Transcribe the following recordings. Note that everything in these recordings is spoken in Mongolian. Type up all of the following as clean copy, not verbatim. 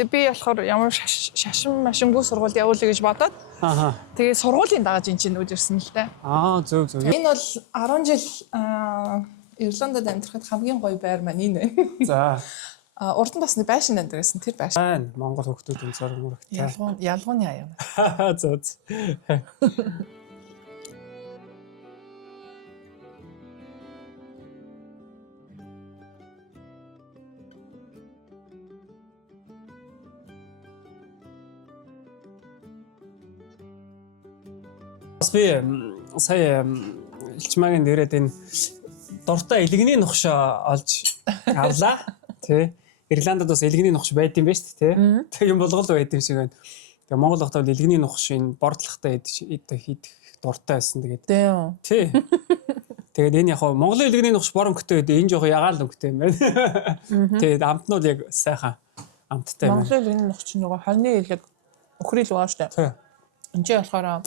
Гэтэ би болохоор ямар шашин машингүй сургууль явуулъя гэж бодоод. Тэгээ сургуулийн дагаж эн чинь нүүд ирсэн л дээ. Зөв. Энэ бол 10 жил Ирландд амьдрахад хамгийн гоё байр маань энэ байна. За. Урд нь бас байшин амьдрасан тэр байшин. Монгол хүүхдүүдийн зураг мөрөгтэй. Ялгууны аяа. Зөв. Би сая Илчмагийн дээрээд энэ дуртай элэгний нухшаа олж авлаа. Тэ. Ирландд бас элэгний нухш байд юм ба шүү дээ, тэ. Тэг юм болгол байд юм шиг байна. Тэгээ Монгол хотод элэгний нухшийн бордлохтой хийх дуртай байсан. Тэгээд тий. Тэгээд энэ яг Монголын элэгний нухш бор өнгөтэй гэдэг энэ жоох ягаал өнгөтэй юм байна. Тэгээд амтнууд яг сайхан амттай байна. Монголын элэгний нухч нөгөө хоньны элэг өхрөл байгаа шүү дээ. Энд чинь болохоор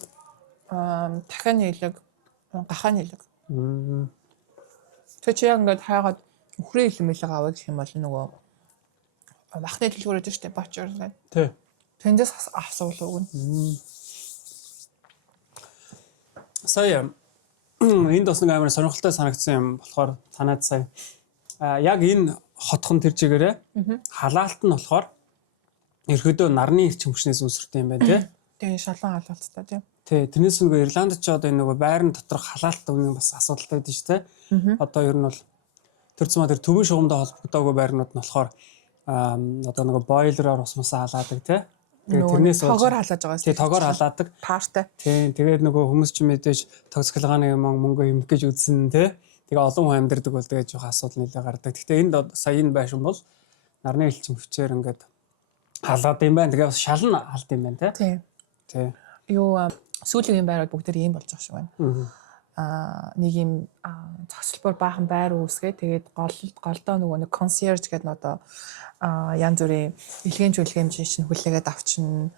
дахианы элэг, гахааны элэг. Тэг чи яг ингээд хайгаад өхрийн элэг аваад гэх юм бол нөгөө махны дэлгүүр өгдөө штэ бачуурлаа. Тий. Тэндээс асуулаа өгнө. Сая энд бас нэг амар сонирхолтой санагдсан юм болохоор танаад сая яг энэ хотхон тэр чигээрээ халаалт нь болохоор ерөөдөө нарны эрчим хүчнээс үүсэртэй юм байна тий. Тэгээ шалан халаалттай тий. Тий, тэрнээс нөгөө Ирландд ч одоо энэ нөгөө байрны доторх халаалт үнэн бас асуудалтай байдаг шүү дээ. Одоо ер нь бол тэр цэма тэр төвийн шугамтай холбогдоогүй байрнууд нь болохоор одоо нөгөө бойлероор ус мусаа халаадаг тий. Тэгээд тэрнээс тогоор халааж байгаа шүү. Тий, тогоор халаадаг. Партай. Тий, тэгээд нөгөө хүмүүс ч мэдээж токсикологны мөнгө хэмэх гэж үзсэн тий. Тэгээ олон хүн амьдардаг бол тэгээд жоох асуудал нэлээ гардаг. Гэхдээ энд сая энэ байшин бол нарны элчим хүчээр ингээд халаад юм байна. Тэгээ бас шалан халд юм байна тий. Тий. Юу сүүлийн байрууд бүгд ийм болж байгаа шиг байна. Нэг юм цогцлбор баахан байр үүсгээ тэгээд голдоо нөгөө нэг консьерж гэдэг нь одоо янз бүрийн илгээн чөлгээмж чинь хүлээгээд авчин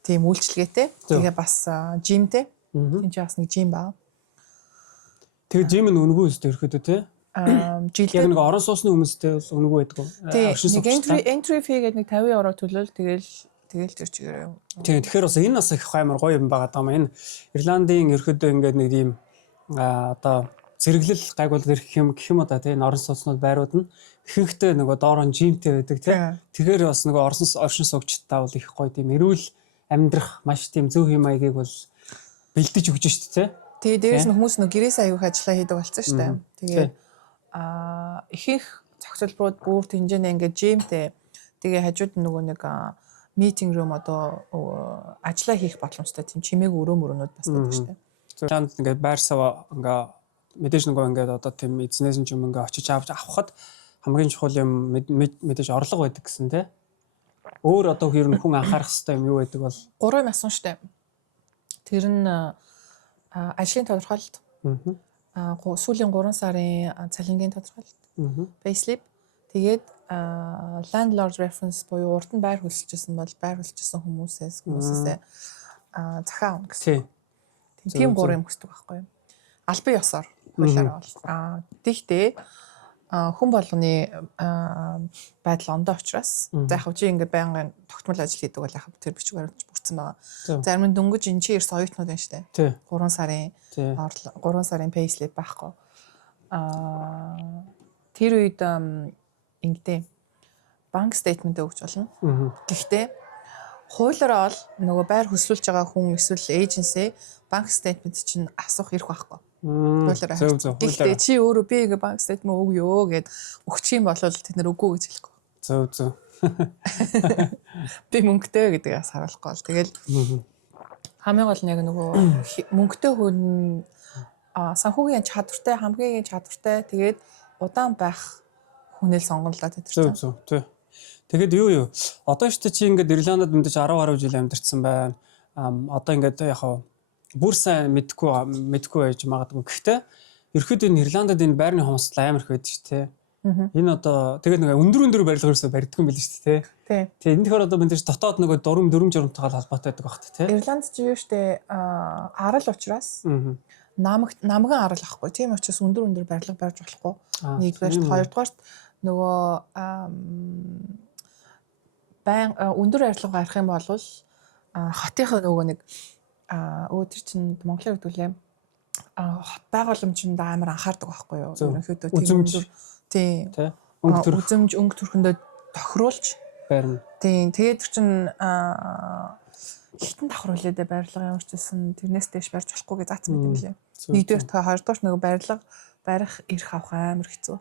тийм үйлчлэгээтэй. Тэгээ бас жимтэй. Энд чинь бас нэг жим баа. Тэгээ жим нь өнгөө өстэй ирэхэд тий. Яг нэг орон сууцны хүмүүстэй бол өнгөө байдаг. Нэг entry fee гэдэг нэг 50 евро төлөөл тэгэл тэр чигээр. Тийм тэгэхээр бас энэ бас их амар гоё юм байгаа даа. Энэ Ирландын ерөөдөө ингээд нэг юм одоо зэрэглэл гайгуул гэх юм одоо тийм орон сууцнууд байрууд нь ихэнхдээ нөгөө доорон жимтэй байдаг тийм. Тэгэхээр бас нөгөө оршин суугчдаа бол их гоё тийм эрүүл амьдрах маш тийм зөв хэм маягийг бол бэлдэж өгч шүү дээ. Тэгээ дээрээс нь хүмүүс нөгөө гэрээс аяух ажиллаа хийдэг болсон шүү дээ. Тэгээ ихэнх цогцлборууд бүр тэнцэнэ ингээд жимтэй. Тэгээ хажууд нөгөө нэг meeting room одоо ажиллаа хийх боломжтой тийм чимээг өрөөнүүд бас байдаг шүү дээ. Ирландд ингээд байр сав ингээ мэдээж нөгөө ингээд одоо тийм эзнээс нь юм ингээ очиж авахад хамгийн чухал юм мэдээж орлого байдаг гэсэн тий. Өөр одоо ер нь хүн анхаарах хэрэгтэй юм юу байдаг бол 3 юм асуун шүү дээ. Тэр нь ажлын тодорхойлолт. Сүүлийн 3 сарын цалингийн тодорхойлолт. Payslip. Тэгээд landlord reference буюу урд нь байр хөлсөжсэн бол байр хөлсөжсэн хүмүүсээс захаа авах гэсэн. Тийм 3 юм хүсдэг байхгүй юу? Албан ёсоор хуулиараа бол. Тэгтээ хүн болгоны байдал ондоо учраас за яг чи ингээ байнгын тогтмол ажил хийдэг бол яг тэр бичгээр бүрдсэн байгаа. Зарим нь дөнгөж энэ чи ерс оюутнууд байна шүү дээ. 3 сарын payslip байхгүй. Тэр үед ингэдэ банк стейтмент өгч болно. Гэхдээ хуулиараа бол нөгөө байр хөслүүлж байгаа хүн эсвэл эйженси банк стейтмент чинь асуух эрх байхгүй. Хуулиараа. Гэхдээ чи өөрөө би ингээ банк стейтмент өгөө гэд өгчих юм бол тэд нэр үгүй гэж хэлэхгүй. Зөв. Би мөнгөтэй гэдгээс харуулахгүй бол тэгэл хамгийн гол нь яг нөгөө мөнгөтэй хүн санхүүгийн чадвартай хамгийн чадвартай тэгээд удаан байх хүнэл сонгонлоо тэр чинь. Зөв. Тэгээд юу одоо ч чи ингээд Ирландд мэдээж 10 гаруй жил амьдарсан байна. Одоо ингээд яг бүр сайн мэдгүй байж магадгүй. Гэхдээ ерөөд энэ Ирландд энэ байрны хомсдол амар их байдаг шүү дээ. Энэ одоо тэгээд нэг өндөр барилгаарсаа барьдаг юм биш үү те. Тийм. Тэгэхээр одоо мэдээж дотоод нэг дүрм журамтайгаа холбоотой байдаг багт те. Ирланд ч юу штэ арал учраас намган арал ахгүй. Тийм учраас өндөр барилга барьж болохгүй. Нэгдүгээр, хоёрдугаар нөгөө байн өндөр арилга гарах юм бол хотынхоо нөгөө нэг тэр чинь Монголын хэвдүүлээ хот байгууламжинд амар анхаардаг байхгүй юу? Ерөнхийдөө тийм өндөр тийм үзэмж өнгө төрхөндөө тохируулж байрна. Тийм тэгээд тэр чинь хитэн давхар үлээдэ барилга ямар ч гэсэн тэрнээс дэш барьж болохгүй гэж заасан мэт юм лээ. Нэгдүгээр та хоёрдугаар нөгөө барилга барих эрх авах амар хэцүү.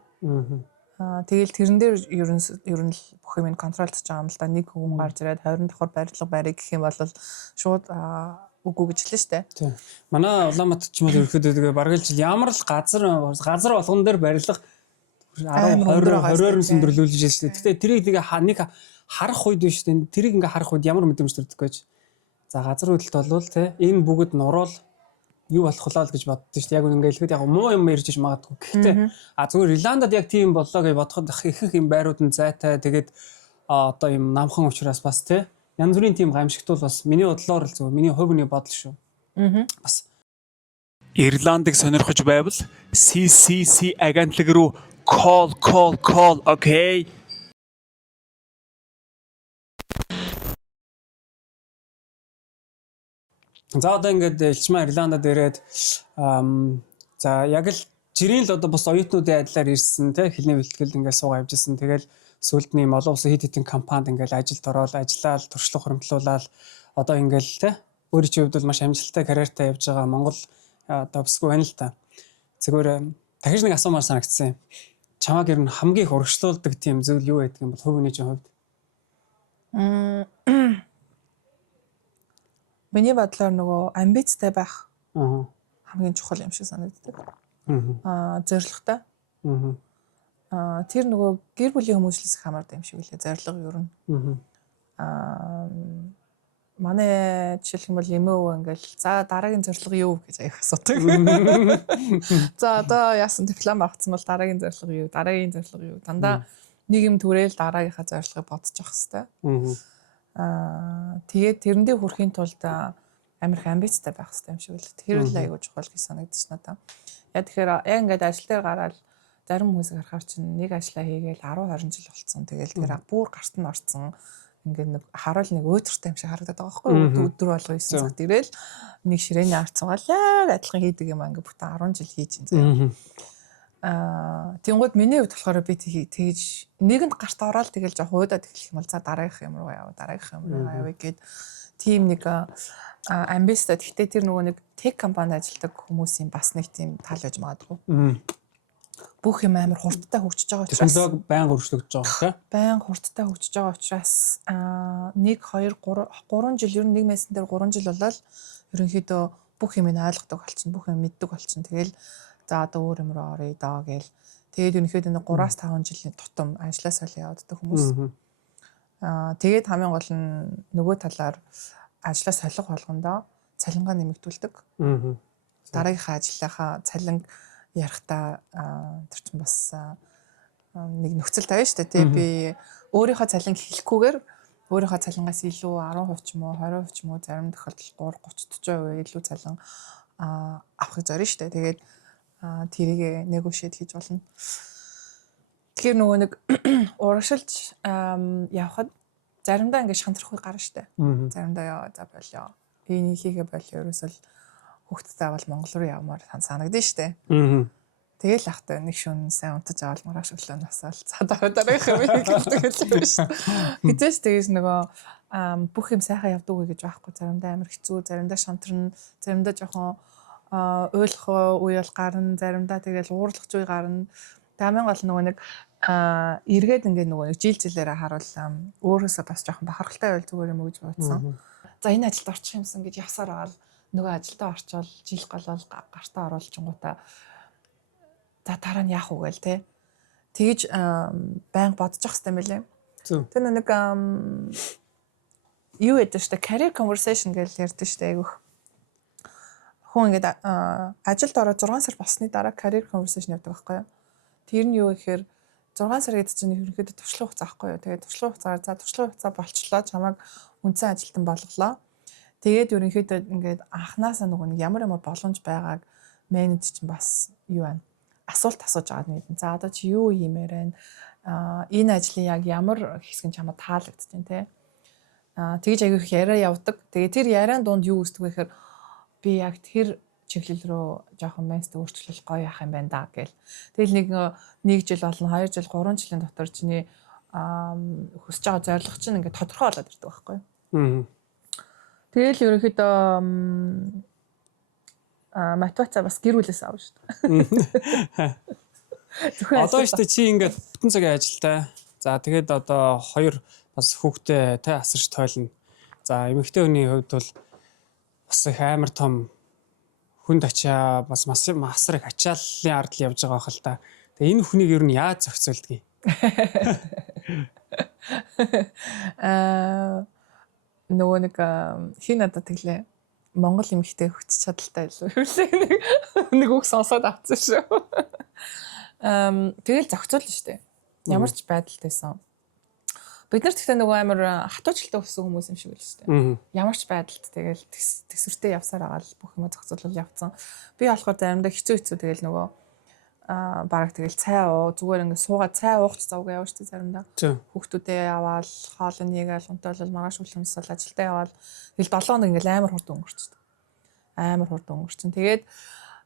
Тэгэл тэрэн дээр ер нь л бүх юм контролдож байгаа юм л да. Нэг хүн гарч ирээд 20 давхар барилга барих гэх юм бол шууд үгүй гэж хэлсэн шүү дээ. Тийм. Манай Улаанбаатар ч юм уу ерөөхдөө тэгээ бараг л жил ямар л газар болгон дээр барилга 10-20 сөндөрлүүлж шүү дээ. Гэтэ тэрийг тэгээ нэг харах үед биш үү? Тэрийг ингээ харах үед ямар мэдрэмж төрдөг гэж. За газар хөдлөлт болвол те энэ бүгд нуруул юу болох вэ гэж боддоо шүү дээ. Яг ингээ хэлэхэд яг муу юм ярьж магадгүй. Гэхдээ зүгээр Ирландад яг тийм боллоо гэж бодоход ихэнх юм байрууд нь зайтай. Тэгээд одоо юм намхан учраас бас те янз бүрийн тийм гамшигтуул бас миний бодлоор л зөв миний хувь хүний бодол шүү. Бас Ирландыг сонирхож байвал CCC агентлаг руу call okay. За одоо ингээд элчмаа Ирландад ирээд за яг л жирийн л одоо бас оюутнуудын адилаар ирсэн те хэлний бэлтгэл ингээд суугаа явжсэн. Тэгэл сүүлд нь олон улсын хэд хэдэн компанид ингээд ажилд ороод ажиллаад туршлага хуримтлуулаад одоо ингээд те өөрийн чинь хувьд бол маш амжилттай карьертай явж байгаа Монгол одоо бүсгүй байна л та. Зүгээр дахиж нэг асуумаар санагдсан юм. Чамаг ер нь хамгийн их урагшлуулдаг тийм зүйл юу байдаг юм бол хувь хүний чинь хувьд? Миний бодлоор нөгөө амбицтай байх хамгийн чухал юм шиг санагддаг. Зорилготой. Тэр нөгөө гэр бүлийн хүмүүжлээс их хамаардаг юм шиг үлээ. Зорилго ер нь. Манай жишээлх юм бол эмээ ингээл за дараагийн зорилго юу гэж аяг асуудаг. За одоо яасан диплом авцсан бол дараагийн зорилго юу? Дараагийн зорилго юу? Дандаа нэг юм түрээл дараагийнхаа зорилгыг бодож явах хэрэгтэй. Тэгээд тэрэндээ хүрэхийн тулд амар их амбицтай байх хэрэгтэй юм шиг үлээ. Тэр л аягүй чухал гэж санагдаж надаа. Яа тэгэхээр яг ингээд ажил дээр гараад зарим хүмүүсийг харахаар чинь нэг ажлаа хийгээл 10-20 жил болцсон. Тэгэл тэр бүр гарт нь орцсон. Ингээд нэг харуул нэг өөдртэй юм шиг харагдаад байгаа байхгүй юу? Өдөр болго 9 цагт ирээл нэг ширээний ард цугаал яг адилхан хийдэг юм ингээд бүтэн 10 жил хийж байна. Тэнгууд миний хувьд болохоор би тэгж нэгэнд гарт ороод тэгэл жоох уудаад эхлэх юм бол за дараагийнх юм руу яваа явъя гэд тийм нэг амбицтай. Гэхдээ тэр нөгөө нэг тех компанид ажилладаг хүмүүсийн бас нэг тийм тал байж магадгүй. Бүх юм амар хурдтай хөгжиж байгаа учраас технологи байнга өргөжлөгдөж байгаа тийм. Байнга хурдтай хөгжиж байгаа учраас 1 2 3 жил ер нь нэг мессен дээр 3 жил болоод ерөнхийдөө бүх юм ойлгодог болчихно, бүх юм мэддэг болчихно. Тэгэл за одоо өөр юм руу оръё даа гээл. Тэгээд ерөнхийдөө 3-5 жилийн тутам ажлаа солио явдаг хүмүүс. Тэгээд хамгийн гол нь нөгөө талаар ажлаа солих болгондоо цалингаа нэмэгдүүлдэг. Дараагийнхаа ажлынхаа цалин ярахтаа тэр чинь бас нэг нөхцөл тавина шүү дээ. Тэгээ би өөрийнхөө цалин хэлэхгүйгээр өөрийнхөө цалингаас илүү 10% ч юм уу 20% ч юм уу зарим тохиолдолд 30-40% илүү цалин авахыг зорино шүү дээ. Тэгээд тэрийг негошиэт хийж болно. Тэгэхээр нөгөө нэг урагшилж явхад заримдаа ингээд шантрах үе гарна шүү дээ. Заримдаа яа за болёо. Энийг хийгээ болёо. Ерөөсөл хүүхдтэй авал Монгол руу явмаар санагдсан шүү дээ. Тэгэл ахтай нэг шөнө сайн унтаж авал маргааш өглөө насаал за дараагийнх юм хэлдэг шүү дээ. Хизээч тэгээс нөгөө бүх юм сайхан явдаг үе гэж байхгүй. Заримдаа амар хэцүү, заримдаа шантрна, заримдаа жоохон ойлгох үе бол гарна, заримдаа тэгэл уурлах үе гарна. Хамгийн гол нөгөө нэг эргээд ингээд нөгөө нэг жилээр харуул өөрөөсөө бас жоохон бахархалтай байл зүгээр юм уу гэж бодсон. За энэ ажилд орчих юмсан гэж явсаар байгаа л нөгөө ажилдаа орчвол жил голол гартаа оруулчихгуудаа за дараа нь яах вэ гээл те. Тэгж байнга бодож явах хэрэгтэй мэлээ. Тэр нэг юу гэдэг штэ career conversation гэж ярьдаг штэ айгүйх. Хүн ингээд ажилд ороод 6 сар болсны дараа career conversation явдаг байхгүй юу? Тэр нь юу гэхээр 6 сар гэдэг чинь ерөнхийдөө туршлага хугацаа байхгүй юу? Тэгээд туршлага хугацаа болчлоо чамайг үндсэн ажилтан болголоо. Тэгээд ерөнхийдөө ингээд анханасаа нөгөө нэг ямар боломж байгааг менежер чинь бас юу байна? Асуулт асууж байгаа нь. За одоо чи юу хиймээр байна? энэ ажлын яг ямар хэсэг нь чамд таалагдчихэв те. Тэгж аягүй их яриа явдаг. Тэгээ тэр яриан дунд юу үздэг вэ гэхээр би яг тэр чиглэл рүү жоохон менст өөрчлөл гоё яах юм байна да гэл. Тэгэл нэг жил болно, 2 жил, 3 жилийн дотор чиний хүсэж байгаа зорилго чинь ингээд тодорхой болоод ирдэг байхгүй юу? Тэгэл ерөнхийдөө мотивац бас гэр бүлээс аав шүү дээ. Одоо шүү дээ чи ингээд бүтэн цагийн ажилтай. За тэгээд одоо 2 бас хүүхдээ тэ асарч тойлно. За эмэгтэй хүний хувьд бол бас их амар том хүнд ачаа бас масар их ачааллын ард л явж байгаа хэл та. Тэгээ энэ хүнийг ер нь яаж зохицуулдаг юм? Нөгөө нэг хин надад тэглээ. Монгол эмэгтэй хүч чадалтай илүү. Нэг үг сонсоод авсан шүү. Тэгэл зохицуулна шүү дээ. Ямар ч байдалтайсан. Бид нар тэгтээ нөгөө амар хатуучлалтай өссөн хүмүүс юм шиг байл шүү дээ. Ямар ч байдалд тэгэл төсвөртэй явсаар байгаа л бүх юм зохицуулал явцсан. Би болохоор заримдаа хэцүү тэгэл нөгөө бараг тэгэл цай уу зүгээр ингээд суугаад цай уух завг явж шүү дээ заримдаа. Хүүхдүүдээ яваал хоолыг нэгээл унтаалал маргааш үлэмсэл ажилдаа яваал тэгэл 7 хоног ингээд амар хурд өнгөрчихсөн. Амар хурд өнгөрчихсөн. Тэгээд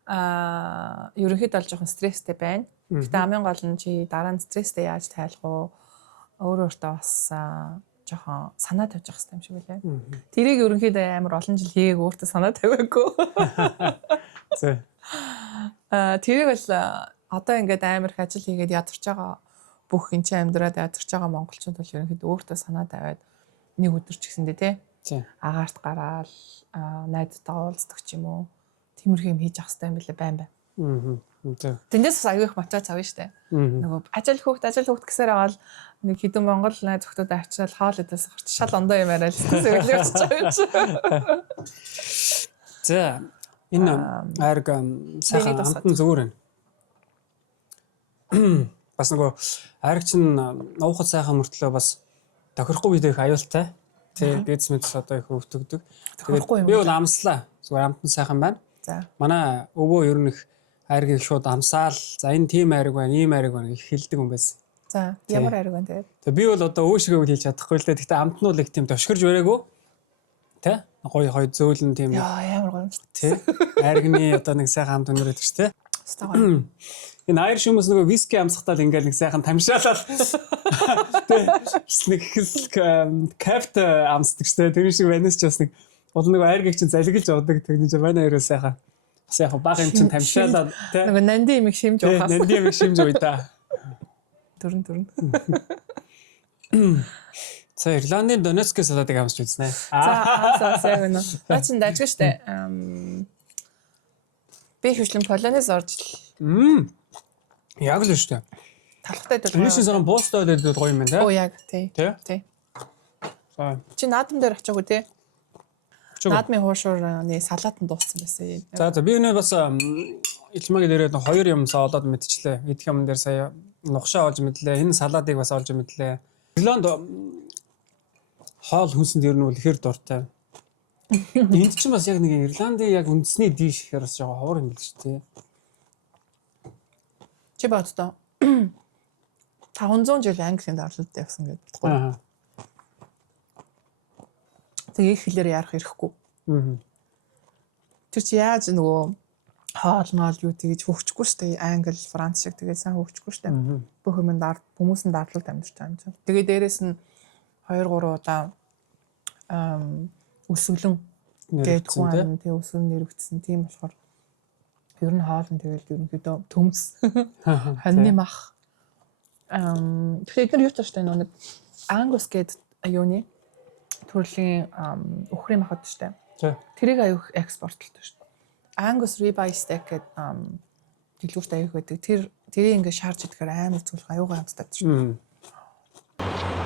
ерөнхийдөө л жоохон стресстэй байна. Гэтэ амын гол нь чи дараа нь стресстэй яаж тайлах вэ? Өөртөө бас жоохон санаа тавьж явах хэрэгтэй юм шиг үлээ. Тэрийг ерөнхийдөө амар олон жил хийгээг өөртөө санаа тавиагүй. Тэрийг бол одоо ингээд амар их ажил хийгээд ядарч байгаа бүх энэ чинь амьдраад ядарч байгаа монголчууд бол ерөнхийдөө өөртөө санаа тавиад нэг өдөр ч гэсэндээ тий агаарт гараал найзтайгаа уулздаг ч юм уу тиймэрхүү юм хийж явах хэрэгтэй юм билээ байна. Тэндээс бас аягүй их мотивац авна штэ. Нөгөө ажил хөөхт гэсээр аваад нэг хэдэн монгол найз зөвхөд авчирал хоол идэс гарч шал ондоо юм яриад сөглөөч чаа. За энэ арг сайхан амтан зүгээр байна. Бас нөгөө арг чинь уухад сайхан мөртлөө бас тохирохгүй бид их аюултай. Тэ дэдс мэдс одоо их өвтөгдөг. Тэгээд би бол амслаа. Зүгээр амтан сайхан байна. За. Манай өвөө ер нь их аргийг шууд амсаал. За энэ тийм ариг байна, ийм ариг байна гэж хэлдэг юм байсан. За, ямар ариг байна тэгээд? Тэгээ би бол одоо өөшгөө хэлж чадахгүй л дээ. Гэхдээ амтнууд их тийм тошгирж өрөөгөө. Тэ? Гоё хой зөөлн тийм. Яа, ямар гоё юм шүү. Тэ? Аригны одоо нэг сайхан амт өнөрөдөг ч тэ. Энэ Irish хүмүүс нөгөө виски амсахтаа л ингээл нэг сайхан тамшаалал. Тэ? Нэг кафт амсдаг ч тэ. Тэр шиг байнас ч бас нэг бол нөгөө аргийг чинь залгилж авдаг. Тэгнэ ч манай ерөө сайхан. Бас яг баг юм чинь тамшаалаад тэ. Нөгөө нанди имийг шимж уухаас. Нанди имийг шимж уй та. Төрн. За Ирландын Донецкээс салаадыг амсч үзнэ. За яг үнэ. Бачин дажгүй штэ. Би хвчлэн Полонез орж яг л штэ. талхтай дэл. Тэрнээс сарын буустай дэл гоё юм байна Оо яг тий. За. Чи наадам дээр очиагүй тий. Наадмын хуушуурны салаатанд дууссан байсан. За би өнөө бас илчмагийн дээрээ 2 юмсаа олоод мэдчихлээ. Идэх юм дээр сая нухшаа олж мэдлээ. Энэ салаадыг бас олж мэдлээ. Ирланд хоол хүнсэнд ер нь үнэхээр дуртай. Энд чинь бас яг нэг Ирландын яг үндэсний диш гэхээр бас жоохон ховор юм л шүү дээ. Чи боддоо 500 жил Английн дарлалд явсан гэдэг гоё. Тэгээ их хэлээр ярих ирэхгүй. Тэр чи яаж нөгөө хоол моол юу тэгэж хөвчихгүй шүү дээ. Англи, Франц шиг тэгээ сайн хөвчихгүй шүү дээ. Бүх юм хүмүүсийн дарлалд амьдарч байгаа юм чинь. Тэгээ дээрэс нь 2-3 удаа өсвөлэн гээд хүн тэгээ өсвөн нэрвэгдсэн тийм болохоор ер нь хоолн тэгэл ерөнхийдөө төмс хоньны мах тэгэхээр эдгээр юу ч тааштай нэг ангус гээд аюуны төрлийн өхрийн махад штэ. Тэрийг аюух экспортлдог штэ. Angus ribeye steak гэдэг дэлгүүрт аюух байдаг. Тэрийг ингээд шаарж идэхээр амар зүлх аюугаа хамтдаг штэ.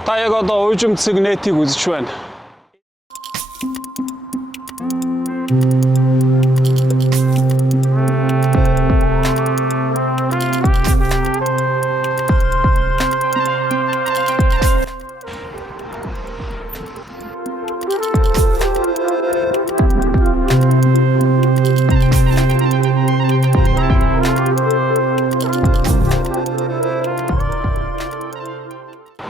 Та яг одоо уужимцэг нэтийг үзэж байна.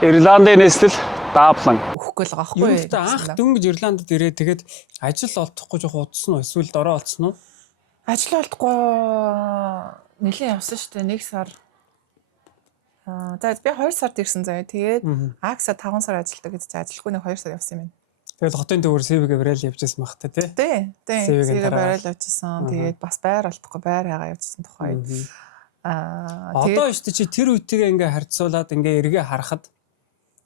Ирландын нийслэл Даблин. Өгөхгүй л байгаа Юу байхгүй. гэдэг анх дөнгөж Ирландд ирээд тэгээд ажил олдохгүй жоох удсан уу? Эсвэл дорой олцсон уу? Ажил олдохгүй нэлээд явсан шүү дээ. 1 сар. За би 2 сард ирсэн заяа. Тэгээд Акса 5 сар ажилладаг гэж ажилгүй нэг 2 сар явсан юм байна. Тэгээд хотын төвөр CV-гээ барайл явжсэн баг та тий. Тий. CV-гээ барайл явжсан. Тэгээд бас байр олдохгүй байр хагаа явжсан тухай. Одоо шүү дээ чи тэр үетэйгээ ингээ харьцуулаад ингээ эргээ харахад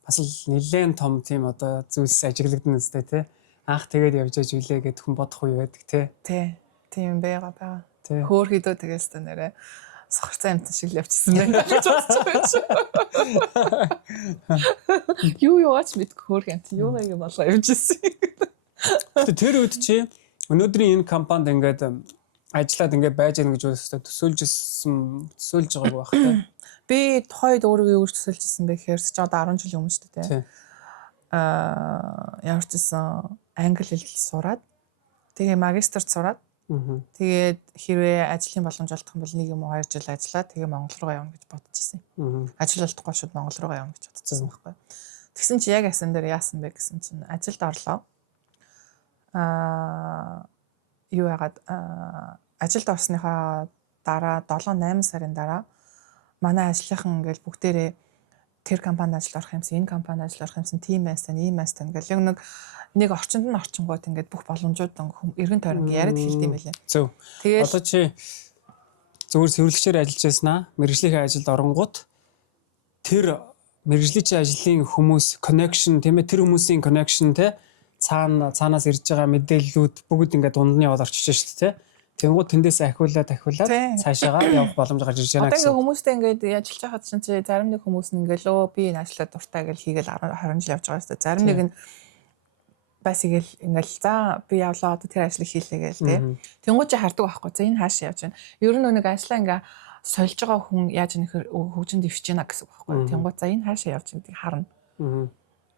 бас л нэлээд том тийм одоо зүйлс ажиглагдана үстэй тий. Анх тэгээд явж аж үлээ гэд хүн бодох үе байдаг тий. Тий. Тийм байгаа. Хөөхөдөө тэгээс тэ нэрэ сохорцоо амтан шиг л явчихсан байна гэж бодож байгаа. Юу ач мэдгүй хөөх амт юугайг болгоо явжсэн. Гэтэ тэр үед чи өнөөдрийн энэ компанид ингээд ажиллаад ингээд байж гэнэ гэж өөрөөсөө төсөөлж байгааг байх тий. Би тухайд өөрийгөө юу гэж төсөөлжсэн бэ гэхээр ч одоо 10 жилийн өмнө шүү дээ тий. Ямар ч гэсэн англи хэл сураад тэгээ магистрт сураад тэгээд хэрвээ ажлын боломж олдох юм бол 1 юм уу 2 жил ажиллаад тэгээ Монгол руу явна гэж бодож ирсэн. Ажил олдохгүй шууд Монгол руу явна гэж бодчихсон байхгүй. Тэгсэн чи яг асан дээр яасан бэ гэсэн чинь ажилд орлоо. Юу яагаад ажилд орсныхаа дараа 7-8 сарын дараа манай ажлынхан ингээл бүгдээрээ тэр компанид ажил орох юмсан, энэ компанид ажил орох юмсан, тийм байсан, ийм байсан ингээл яг нэг орчинд нь орчингууд ингээд бүх боломжууд эргэн тойрон яриад хэлдэм байлаа. Зөв. Тэгээд одоо чи зөвхөн цэвэрлэгчээр ажиллаж байснаа, мэргэжлийн ажилд оронгууд тэр мэргэжлийн ажлын хүмүүс connection тийм ээ тэр хүмүүсийн connection те цаанаас ирж байгаа мэдээллүүд бүгд ингээд дунд нь яваад орчиж шүү дээ те. Тэнгууд тэндээс ахиулаад цаашаагаа явах боломж гарч ирж байна Одоо гэсэн. ингээд хүмүүстэй ингээд ажиллаж байхад чинь зарим нэг хүмүүс нь ингээд лөө би энэ ажлаа дуртай гэж хийгээл 20 жил явж байгаа шүү дээ. Зарим нэг нь бас ингээл за би явлаа одоо тэр ажлыг хийлээ гээл тий. Тэнгууд чи хардаг байхгүй. За энэ хаашаа явж байна. Ер нь нэг ажлаа ингээ сольж байгаа хүн яаж нөхөр хөгжинд дэвшиж байна гэсэн үг байхгүй. Тэнгууд за энэ хаашаа явж байгааг харна.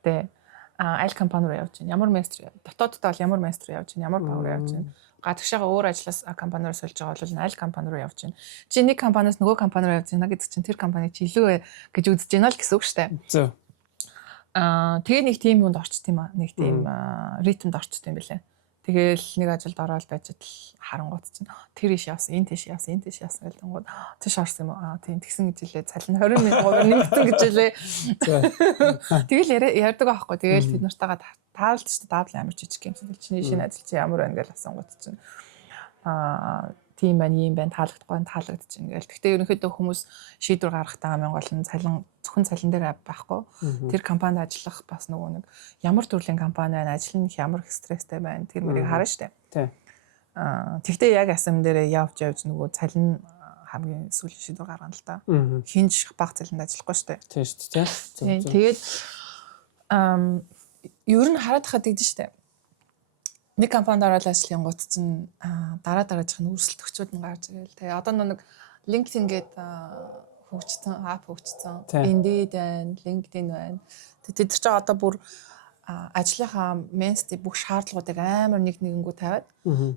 Тэ аль компани руу явж байна. Ямар мастер дотооддоо бол ямар мастер явж байна. Ямар баг руу явж байна. Гадагшаага өөр ажлаас компани руу сольж байгаа бол аль компани руу явж байна. Чи нэг компаниас нөгөө компани руу явж байна гэдэг чинь тэр компани чи илүү гэж үзэж байна л гэсэн үг шүү дээ. Зөв. Тэгээ нэг тийм юунд орчт юм аа. Нэг тийм ритмд орчт юм бэлээ. Тэгээл нэг ажилд ороод байж тал харангуут чинь тэр иш явсан, энэ тийш явсан, энэ тийш явсан гэдэг нь тийш орсон юм аа. Тийм тэгсэн гэж хэлээ. Цалин 20 минут нэмэгдэн гэж хэлээ. Тэгэл ярьдаг аахгүй. Тэгэл тэд нартайгаа таарлаж ч даавал амар жижиг юмсан. Чиний шинэ ажил чи ямар байна гэж асуунгууд чинь тийм байна, ийм байна, таалагдаж байна гээл. Гэхдээ ерөнхийдөө хүмүүс шийдвэр гаргахтаа хамгийн гол нь зөвхөн цалин дээр байхгүй. Тэр компанид ажиллах бас нөгөө нэг ямар төрлийн компани байна, ажил нь ямар их стресстэй байна, тэр мөрийг харна штэ. Тий. Тэгтээ яг асам дээрээ явж нөгөө цалин хамгийн сүүлийн шийдвэр гаргана л та. Хинж баг цалинд ажиллахгүй штэ. Тий штэ тий. Тэгээд ер нь хараад хаад гэдэг штэ. Нэг компанид ороод ажлын гут чинь дараагийнх нь өрсөлдөгчүүд нь гарч ирэл. Тэгээ одоо нэг LinkedIn гээд хөгжсөн, ап хөгжсөн. Indeed байна, LinkedIn байна. Тэд чи одоо бүр ажлынхаа менсти бүх шаардлагуудыг амар нэгэнгүү тавиад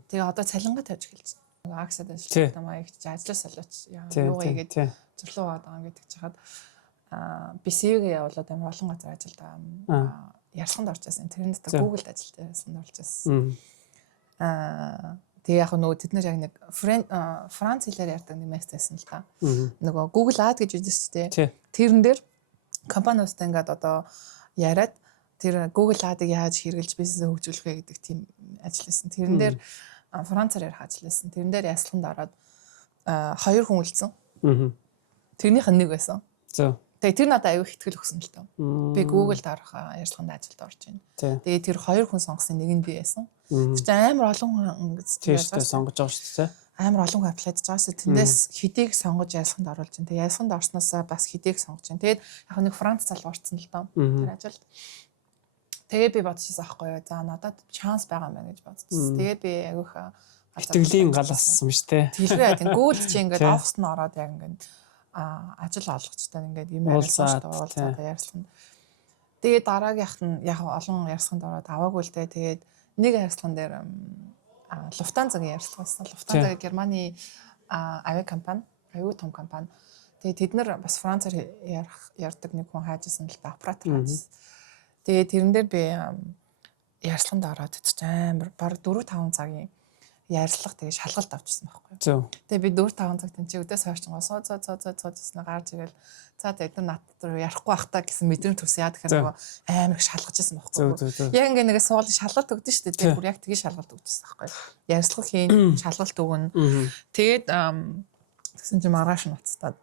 тэгээ одоо цалингаа тавьж эхэлж байна. Нөгөө аксад ажилладаг маягт чи ажлаас олооч юу ийгээд зөвлөө байгаа гэдэг чихад би CV-гээ явуулаад амар олон газар ажилладаг. Ярсганд орж байсан. Тэрэнд Google-д ажиллаж байсан болж байсан. Тэгээ яг нөгөө тэд нар яг нэг Франц хэлээр ярьдаг нэг мест байсан л та. Нөгөө Google Ad гэж үзсэн шүү дээ. Тэрэн дээр компаниустай ингээд одоо яриад тэр Google Ad-ыг яаж хэрэглэж бизнесээ хөгжүүлэх вэ гэдэг тийм ажил хийсэн. Тэрэн дээр Францаар ярих ажил хийсэн. Тэрэн дээр яслаханд ороод 2 хүн үлдсэн. Тэрнийх нь нэг байсан. Тэгээ тэр надад аюу их итгэл өгсөн л тоо. Би Google-д орох ярилцлаганд ажилд орж байна. Тэгээ тэр 2 хүн сонгосон нэг нь би байсан. Тэр чинь амар олон хүн тийшээ сонгож байгаа шүү дээ. Амар олон хүн апплайдж байгаа шүү. Тэндээс хэдийг сонгож ярилцлаганд оруулж байна. Тэгээ ярилцлаганд орсноосоо бас хэдийг сонгож байна. Тэгээд яг нэг Франц залуу орцсон л тоо. Тэр ажилд. Тэгээ би бодчихсон аахгүй юу. За надад шанс байгаа юм байна гэж бодчихсон. Тэгээ би аюух итгэлийн гал ассан юм шүү дээ. Тэгэхээр Google чи ингээд оффист нь ороод яг ингээд ажил олгочтой ингээд юм ярьсан шүү дээ ярьсан. Тэгээд дараагийнх нь яг олон ярьсанд ороод аваагүй л дээ. Тэгээд нэг ярьсан дээр Lufthansa-гийн ярьсан. Lufthansa Германы авиа компани, аюу том компани. Тэгээ тэд нар бас Францаар ярьдаг нэг хүн хаажсэн л да оператор хаажсэн. Тэгээ тэрэн дээр би ярьцлаганд ороод идэж амар баг 4-5 цагийн ярьцлага тэгээ шалгалт авчихсан байхгүй юу. Зөв. Тэгээ би 4-5 цаг тэнцээ өдөөс хойш цоо гарч ирэл за тэгээд над руу ярихгүй байх та гэсэн мэдрэмж төрсөн. Яа тэгэхээр нөгөө амар их шалгаж ирсэн байхгүй юу. Яг ингээ нэг суулын шалгалт өгдөн шүү дээ. Тэгээ бүр яг тгий шалгалт өгдсөн байхгүй юу. Ярьцлага хийн, шалгалт өгнө. Тэгээд тэгсэн чинь маргааш нь уцтаад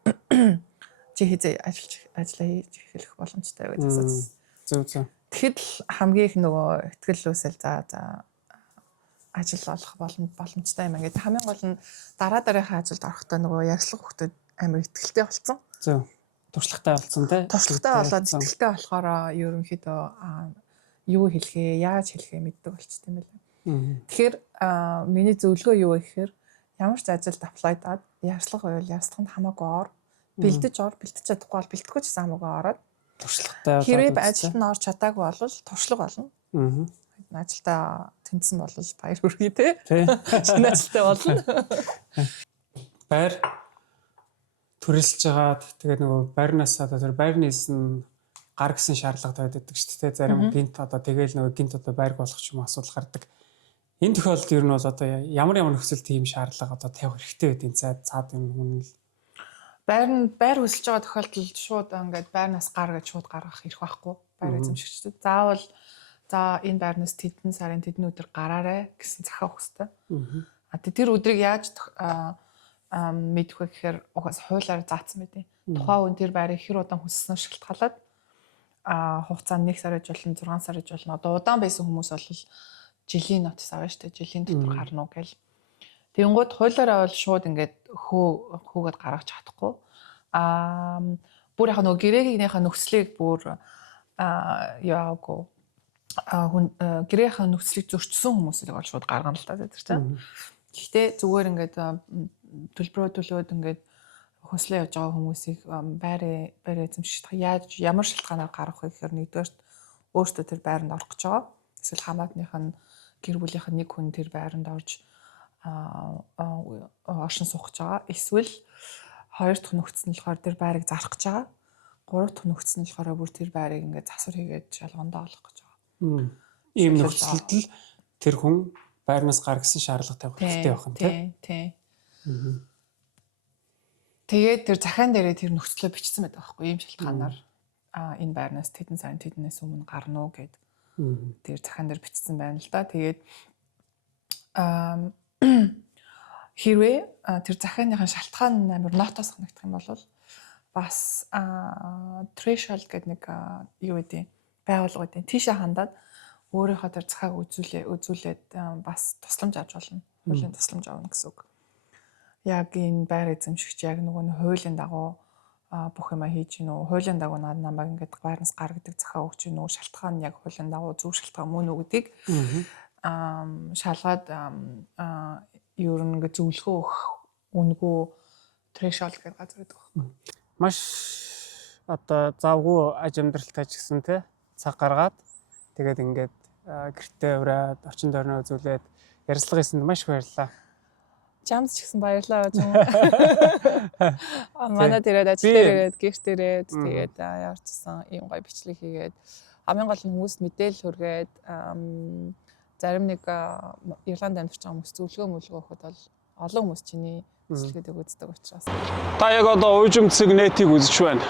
чи хизээ ажиллаа хийж эхлэх боломжтой гэдэг асуусан. Зөв. Тэгэхэд л хамгийн их нөгөө ихтгэл үүсэл за ажил олох боломжтой юм. Ингээд хамгийн гол нь дараагийн ажилд орохдоо нөгөө ярьцлага хөхтөд амар ихтгэлтэй болцсон. Зөв. Туршлагатай болсон тий. Туршлагатай болоод ихтгэлтэй болохоор ерөнхийдөө юу хэлэхээ, яаж хэлэхээ мэддэг болчих тийм байлаа. Тэгэхээр миний зөвлөгөө юу вэ гэхээр ямар ч ажилд аплайдаад ярьцлага байвал ярьцлаганд хамаагүй ор, бэлдэж чадахгүй бол бэлдэхгүй ч хамаагүй ороод туршлагатай хэрвээ ажилд нь орж чадаагүй бол туршлага болно. Ажилдаа тэнцсэн бол баяр хүргэе тий. Шинэ ажилтай болно. Байр төрөлж жагаад тэгээд нөгөө байрнаас одоо тэр байрнаас нь гар гисэн шаардлагатай байдаг шүү дээ. Зарим гинт одоо тэгээл нөгөө гинт одоо байрг болох ч юм асуудал гардаг. Энэ тохиолдолд ер нь бол одоо ямар нөхцөл тийм шаардлага одоо тавих хэрэгтэй байдیں۔ Цаад юм хүн л байр хөсөлж байгаа тохиолдолд шууд ингээд байрнаас гар гэж шууд гаргах хэрэг байхгүй. Байр эзэмшигчдүүд заавал за энэ байрнаас тэдэн сарын тэдэн өдөр гараарай гэсэн захиа өгөх хэрэгтэй. Тэр өдрийг яаж мэдэх вэ гэхээр угаас хуулиар заасан байдیں۔ Тухайн хүн тэр байрыг хэр удаан хүссэн шалтгаалаад хугацаа 1 сар гэж болно, 6 сар гэж болно. Одоо удаан байсан хүмүүс бол жилийн нотис авна шүү дээ. Жилийн дотор гарна уу гэл. Тэнгууд хуулиараа бол шууд ингээд хөөгээд гаргаж чадахгүй. Бүр яг нөгөө гэрээгийнхээ нөхцөлийг бүр яагүй гэрээхээ нөхцөлийг зөрчсөн хүмүүсийг бол шууд гаргана л та тэр чинь. Гэхдээ зүгээр ингээд төлбөрөө ингээд хөслөө явж байгаа хүмүүсийг байр эзэмших ямар шалтгаанаар гаргах вэ гэхээр нэгдүгээр өөртөө тэр байранд орох гэж байгаа. Эсвэл хамаатных нь гэр бүлийнх нь нэг хүн тэр байранд орж оршин суух гэж байгаа. Эсвэл хоёр дахь нөхцөл нь болохоор тэр байрыг зарах гэж байгаа. Гурав дахь нөхцөл нь болохоор бүр тэр байрыг ингээд засвар хийгээд шалгандаа олох гэж байгаа. Ийм нөхцөлд л тэр хүн байрнаас гаргасан шаардлагатай хэрэгтэй байх юм тий. Тэгээд тэр захаан дээрээ тэр нөхцөлөө бичсэн байдаг байхгүй ийм шалтгаанаар энэ байрнаас тэдэн сарын тэднээс өмнө гарна уу гэд тэр захаан дээр бичсэн байна л да. Тэгээд хэрвээ тэр захааныхаа шалтгаан амар нотоос санагдах юм бол бас threshold гэдэг нэг юу гэдэг байгуулга гэдэг тийшээ хандаад өөрийнхөө тэр захааг үзүүлээд бас тусламж авч болно. Хуулийн тусламж авна гэсэн үг. Яг энэ байр эзэмшигч яг нөгөө хуулийн дагуу бүх юма хийж гинөө. Хуулийн дагуу намайг ингээд байрнаас гаргадаг захаа өгч гинөө. Шалтгаан нь яг хуулийн дагуу зөв шалтгаан мөн үү гэдгийг шалгаад ер нь ингээд зөвлөгөө өгөх үнгүү threshold гэдэг газар байдаг байна. Маш одоо завгүй аж амьдралтай ч гэсэн тий цаг гаргаад тэгээд ингээд гэртээ ураад орчин тойрноо үзүүлээд ярилцлага хийсэнд маш их баярлалаа. Чамд ч гэсэн баярлалаа гэж юм. Манай дээрээ ажил дээр ирээд гэрт ирээд тэгээд яварчсан ийм гоё бичлэг хийгээд хамгийн гол нь хүмүүст мэдээлэл хүргээд зарим нэг Ирланд амьдарч байгаа хүмүүс зөвлөгөө өгөхөд бол олон хүмүүс чиний бичлэгийг үздэг учраас. Та яг одоо уужим цэг нэтийг үзэж байна.